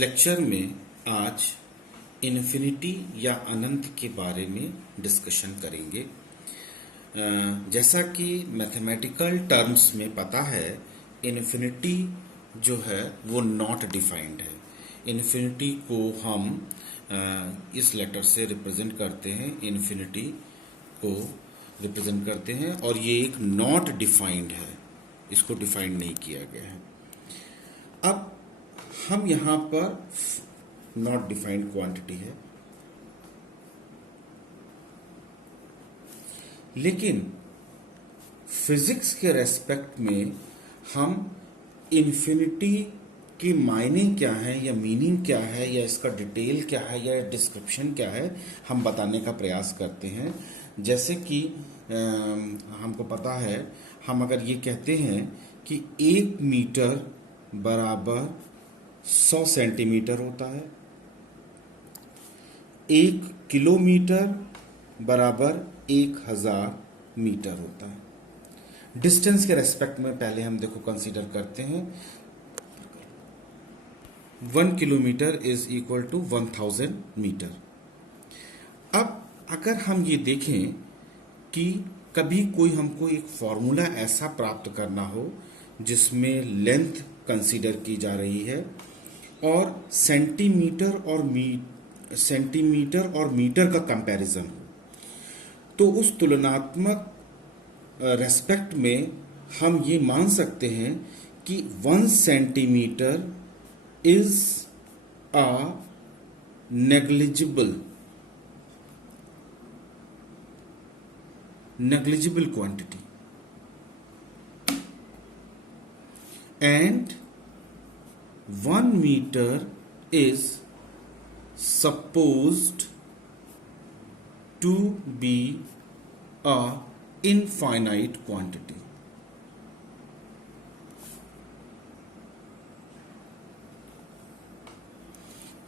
Lecture में आज infinity या अनंत के बारे में डिस्कशन करेंगे। जैसा कि मैथमेटिकल टर्म्स में पता है, इन्फिनिटी जो है वो नॉट डिफाइंड है। इन्फिनिटी को हम इस लेटर से रिप्रेजेंट करते हैं, इन्फिनिटी को रिप्रेजेंट करते हैं, और ये एक नॉट डिफाइंड है, इसको डिफाइंड नहीं किया गया है। अब हम यहां पर नॉट डिफाइंड क्वांटिटी है, लेकिन फिजिक्स के रेस्पेक्ट में हम इन्फिनिटी की मायने क्या है या मीनिंग क्या है या इसका डिटेल क्या है या डिस्क्रिप्शन क्या है, हम बताने का प्रयास करते हैं। जैसे कि हमको पता है, हम अगर ये कहते हैं कि 1 मीटर बराबर 100 सेंटीमीटर होता है, 1 किलोमीटर बराबर 1000 मीटर होता है। डिस्टेंस के रेस्पेक्ट में पहले हम देखो कंसीडर करते हैं, 1 kilometre is equal to 1000 metre. अब अगर हम ये देखें कि कभी कोई हमको एक फॉर्मूला ऐसा प्राप्त करना हो जिसमें लेंथ कंसीडर की जा रही है और सेंटीमीटर और मीटर का कंपैरिजन हो, तो उस तुलनात्मक रेस्पेक्ट में हम ये मान सकते हैं कि 1 centimetre is a negligible quantity, and 1 meter is supposed to be a infinite quantity.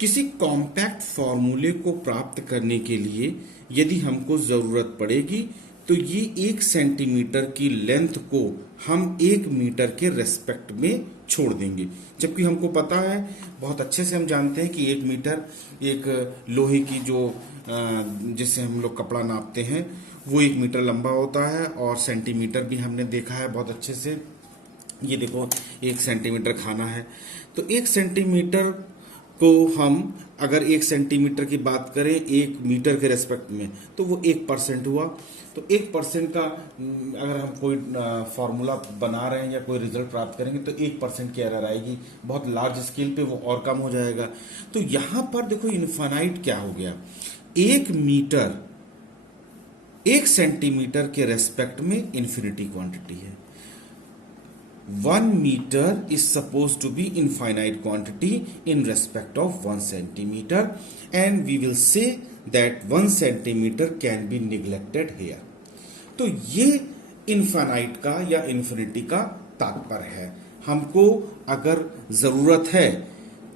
किसी कॉम्पैक्ट फॉर्मूले को प्राप्त करने के लिए यदि हमको जरूरत पड़ेगी तो ये 1 सेंटीमीटर की लेंथ को हम 1 मीटर के रेस्पेक्ट में छोड़ देंगे, जबकि हमको पता है, बहुत अच्छे से हम जानते हैं कि 1 मीटर एक लोहे की जो जिससे हम लोग कपड़ा नापते हैं वो 1 मीटर लंबा होता है, और सेंटीमीटर भी हमने देखा है बहुत अच्छे से। ये देखो 1 सेंटीमीटर खाना है, तो 1 सेंटीमीटर को हम अगर 1 सेंटीमीटर की बात करें 1 मीटर के रेस्पेक्ट में, तो वो 1% हुआ। तो 1% का अगर हम कोई फॉर्मूला बना रहे हैं या कोई रिजल्ट प्राप्त करेंगे तो 1% की एरर आएगी, बहुत लार्ज स्केल पे वो और कम हो जाएगा। तो यहां पर देखो इनफाइनाइट क्या हो गया, 1 मीटर 1 सेंटीमीटर के रेस्पेक्ट में इन्फिनिटी क्वांटिटी है। 1 meter is supposed to be infinite quantity in respect of 1 centimeter, and we will say that 1 centimeter can be neglected here. तो ये इनफाइनाइट का या इन्फिनिटी का तात्पर्य है। हमको अगर जरूरत है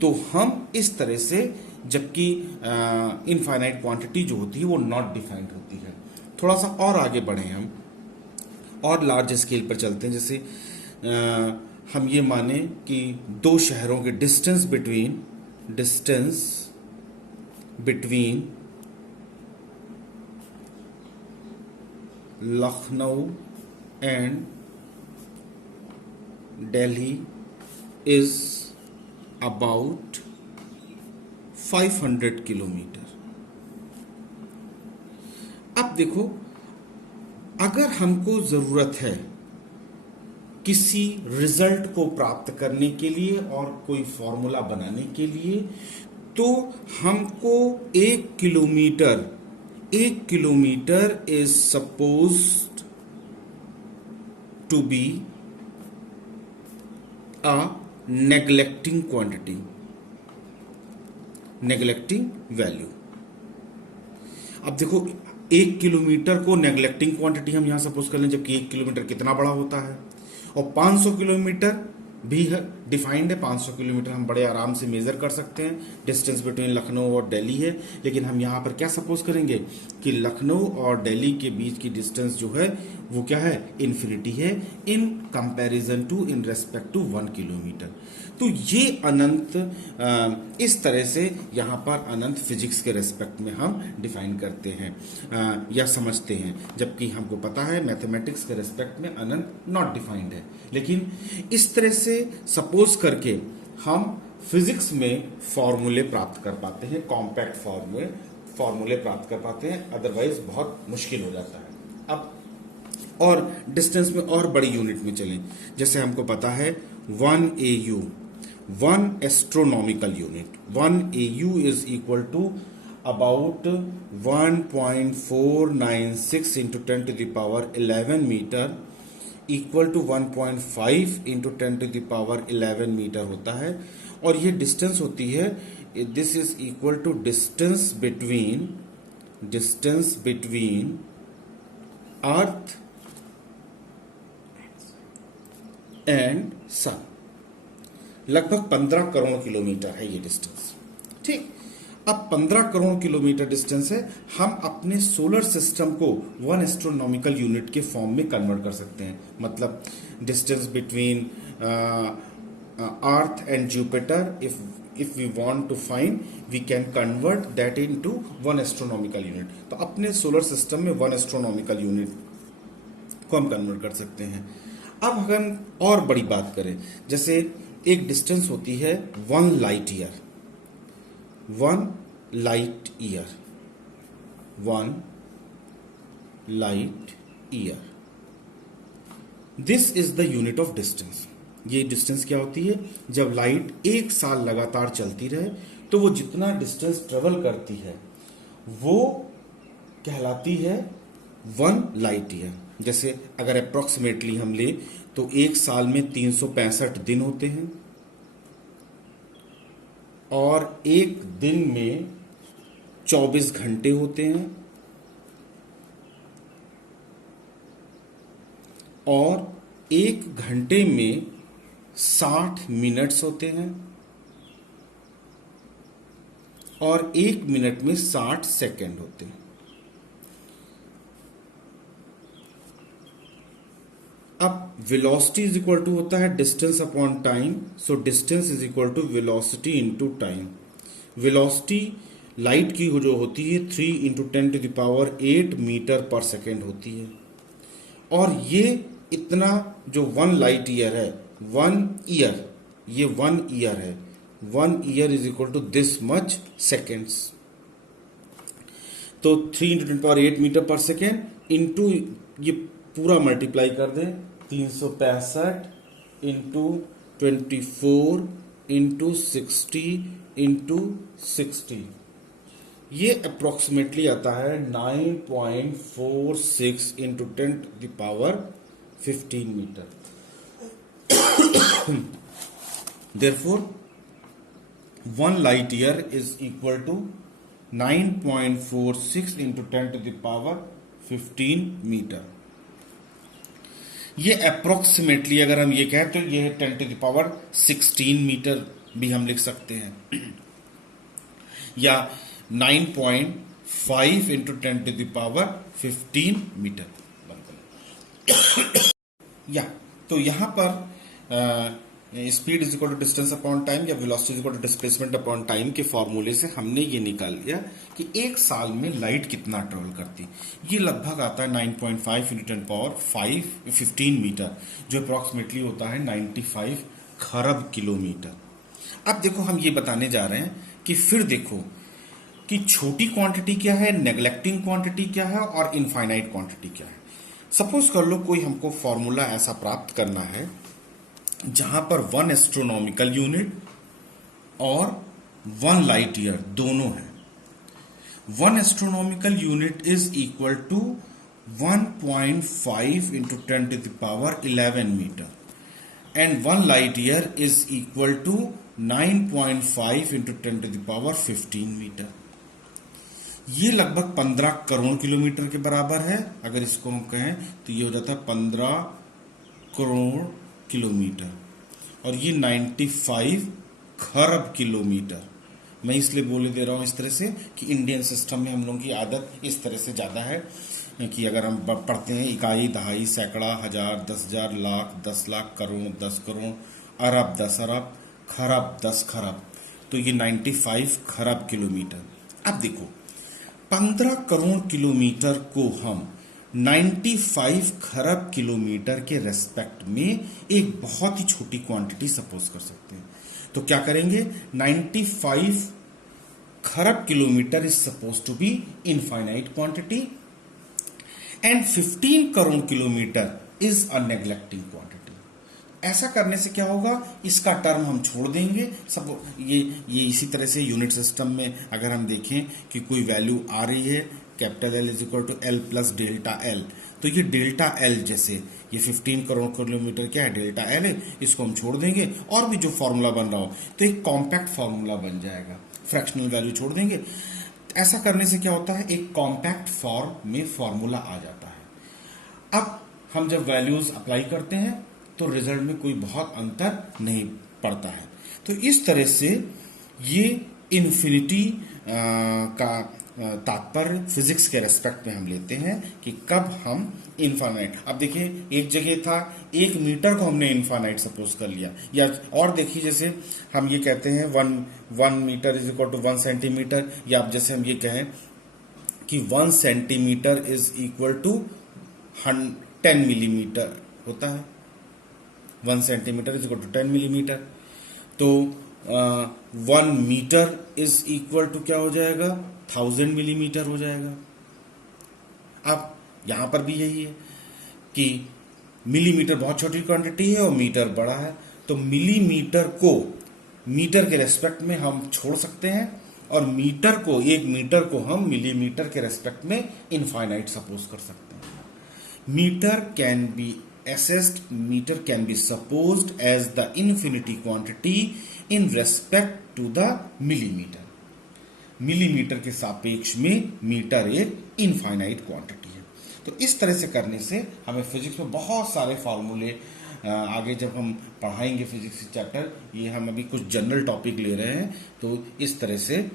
तो हम इस तरह से, जबकि इनफाइनाइट क्वांटिटी जो होती है वो नॉट डिफाइंड होती है। थोड़ा सा और आगे बढ़े, हम और लार्ज स्केल पर चलते हैं। जैसे हम ये माने कि 2 शहरों के distance between Lucknow and Delhi is about 500 kilometre. अब देखो, अगर हमको जरूरत है किसी रिजल्ट को प्राप्त करने के लिए और कोई फॉर्मूला बनाने के लिए, तो हमको 1 kilometre is supposed to be a neglecting quantity, neglecting value. अब देखो 1 किलोमीटर को नेग्लेक्टिंग क्वांटिटी हम यहां सपोज कर लें, जबकि 1 किलोमीटर कितना बड़ा होता है, और 500 किलोमीटर भी डिफाइंड है 500 किलोमीटर, हम बड़े आराम से मेजर कर सकते हैं, डिस्टेंस बिटवीन लखनऊ और दिल्ली है। लेकिन हम यहाँ पर क्या सपोज करेंगे कि लखनऊ और दिल्ली के बीच की डिस्टेंस जो है वो क्या है, इन्फिनिटी है, in comparison to, in respect to 1 kilometre. तो ये अनंत इस तरह से यहाँ पर अनंत फिजिक्स के रेस्पेक्ट में हम डिफाइन करते हैं या समझते हैं, जबकि हमको पता है मैथमेटिक्स के रेस्पेक्ट में अनंत नॉट डिफाइंड है। लेकिन इस तरह से सपोज करके हम फिजिक्स में फॉर्मूले प्राप्त कर पाते हैं, कॉम्पैक्ट फॉर्मूले प्राप्त कर पाते हैं, अदरवाइज बहुत मुश्किल हो जाता है। अब और डिस्टेंस में और बड़ी यूनिट में चलें, जैसे हमको पता है 1 AU, 1 astronomical unit, 1 AU is equal to about 1.496 into 10 to the power 11 metre, equal to 1.5 into 10 to the power 11 metre होता है। और ये डिस्टेंस होती है, this is equal to distance between earth and sun. लगभग 15 करोड़ किलोमीटर है ये distance. ठीक, अब 15 करोड़ किलोमीटर डिस्टेंस है, हम अपने सोलर सिस्टम को 1 एस्ट्रोनॉमिकल यूनिट के फॉर्म में कन्वर्ट कर सकते हैं। मतलब distance between earth and Jupiter, if we want to find, we can convert that into 1 astronomical unit. तो अपने सोलर सिस्टम में 1 एस्ट्रोनॉमिकल यूनिट को हम कन्वर्ट कर सकते हैं। अब अगर हम और बड़ी बात करें, जैसे एक डिस्टेंस होती है 1 light year, 1 light year, 1 light year, this is the unit of distance. ये डिस्टेंस क्या होती है, जब लाइट 1 साल लगातार चलती रहे तो वो जितना डिस्टेंस ट्रेवल करती है वो कहलाती है 1 लाइट ईयर। जैसे अगर अप्रोक्सीमेटली हम ले तो एक साल में 365 दिन होते हैं और एक दिन में 24 घंटे होते हैं और एक घंटे में 60 मिनट्स होते हैं और एक मिनट में 60 सेकंड होते हैं। अब वेलोसिटी इज इक्वल टू होता है distance upon time, so distance is equal to velocity into time. Velocity light की जो होती है 3 into 10 to the power 8 metre per second होती है। और ये इतना जो 1 लाइट ईयर है, 1 ईयर, ये 1 ईयर है, 1 year is equal to this much seconds. तो 3 into 10 power 8 metre per second into ये पूरा मल्टीप्लाई कर दें, 365 इंटू 24 इंटू 60 इंटू 60, ये अप्रोक्सीमेटली आता है 9.46 into 10 to the power 15 metre. Therefore 1 light year is equal to 9.46 into 10 to the power 15 metre. ये approximately अगर हम ये कहें तो ये 10 टू द पावर 16 मीटर भी हम लिख सकते हैं, या 9.5 into 10 to the power 15 metre. या तो यहाँ पर speed is equal to distance upon time या velocity is equal to displacement upon time के फॉर्मूले से हमने ये निकाल लिया कि एक साल में लाइट कितना ट्रेवल करती। ये लगभग आता है 9.5 इंटू 10 पावर 15 मीटर, जो अप्रॉक्सीमेटली होता है 95 खरब किलोमीटर। अब देखो हम ये बताने जा रहे हैं कि फिर देखो कि छोटी क्वांटिटी क्या है, नेग्लेक्टिंग क्वांटिटी क्या है और इनफाइनाइट क्वांटिटी क्या है। सपोज कर लो कोई हमको फॉर्मूला ऐसा प्राप्त करना है जहां पर 1 एस्ट्रोनॉमिकल यूनिट और 1 लाइट ईयर दोनों है। 1 astronomical unit is equal to 1.5 into 10 to the power 11 metre and 1 light year is equal to 9.5 into 10 to the power 15 metre. ये लगभग 15 करोड़ किलोमीटर के बराबर है। अगर इसको हम कहें तो ये हो जाता है 15 करोड़ किलोमीटर। और ये 95 खरब किलोमीटर। मैं इसलिए बोले दे रहा हूँ इस तरह से कि इंडियन सिस्टम में हम लोगों की आदत इस तरह से ज़्यादा है कि अगर हम पढ़ते हैं इकाई, दहाई, सैकड़ा, हजार, 10,000, लाख, 10 लाख, करोड़, 10 करोड़, अरब, 10 अरब, खरब, 10 खरब, तो ये 95 खरब किलोमीटर। अब देखो 15 करोड़ किलोमीटर को हम 95 खरब किलोमीटर के रेस्पेक्ट में एक बहुत ही छोटी क्वांटिटी सपोज कर सकते हैं। तो क्या करेंगे, 95 खरब kilometre is suppose to be infinite quantity and 15 crore kilometre is a neglecting quantity. ऐसा करने से क्या होगा, इसका टर्म हम छोड़ देंगे सब। ये इसी तरह से यूनिट सिस्टम में अगर हम देखें कि कोई वैल्यू आ रही है, capital L is equal to L plus delta L, तो ये डेल्टा एल जैसे ये 15 करोड़ किलोमीटर क्या है, डेल्टा एल है, इसको हम छोड़ देंगे और भी जो फॉर्मूला बन रहा हो तो एक कॉम्पैक्ट फॉर्मूला बन जाएगा, फ्रैक्शनल वैल्यू छोड़ देंगे। ऐसा करने से क्या होता है, एक कॉम्पैक्ट फॉर्म में फॉर्मूला आ जाता है। अब हम जब वैल्यूज अप्लाई करते हैं तो रिजल्ट में कोई बहुत अंतर नहीं पड़ता है। तो इस तरह से ये इन्फिनिटी का तात्पर्य फिजिक्स के रेस्पेक्ट में हम लेते हैं कि कब हम इनफाइनाइट। अब देखिए एक जगह था 1 मीटर को हमने इनफाइनाइट सपोज कर लिया, या और देखिए जैसे हम ये कहते हैं 1 metre is equal to 1 centimetre, या अब जैसे हम ये कहें कि 1 centimetre is equal to 10 millimetre होता है, 1 centimetre is equal to 10 millimetre. तो 1 मीटर इज इक्वल टू क्या हो जाएगा, 1000 मिलीमीटर हो जाएगा। अब यहां पर भी यही है कि मिलीमीटर बहुत छोटी क्वांटिटी है और मीटर बड़ा है, तो मिलीमीटर को मीटर के रेस्पेक्ट में हम छोड़ सकते हैं और मीटर को, 1 मीटर को हम मिलीमीटर के रेस्पेक्ट में इनफाइनाइट सपोज कर सकते हैं। Metre can be assessed, meter can be supposed as the infinity quantity in respect to the millimeter. Millimetre के सापेक्ष में मीटर एक इनफाइनाइट क्वांटिटी है। तो इस तरह से करने से हमें फिजिक्स में बहुत सारे फार्मूले, आगे जब हम पढ़ाएंगे फिजिक्स चैप्टर, ये हम अभी कुछ जनरल टॉपिक ले रहे हैं, तो इस तरह से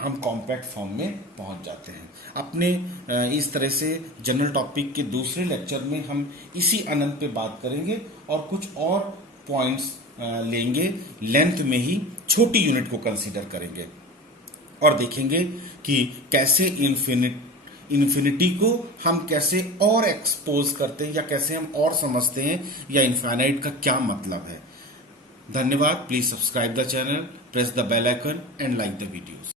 हम कॉम्पैक्ट फॉर्म में पहुंच जाते हैं। अपने इस तरह से जनरल टॉपिक के दूसरे लेक्चर में हम इसी अनंत पे बात करेंगे और कुछ और पॉइंट्स लेंगे, लेंथ में ही छोटी यूनिट को कंसीडर करेंगे और देखेंगे कि कैसे इन्फिनिटी को हम कैसे और एक्सपोज करते हैं या कैसे हम और समझते हैं, या इनफाइनाइट का क्या मतलब है। धन्यवाद। Please subscribe the channel, press the bell icon and like the videos.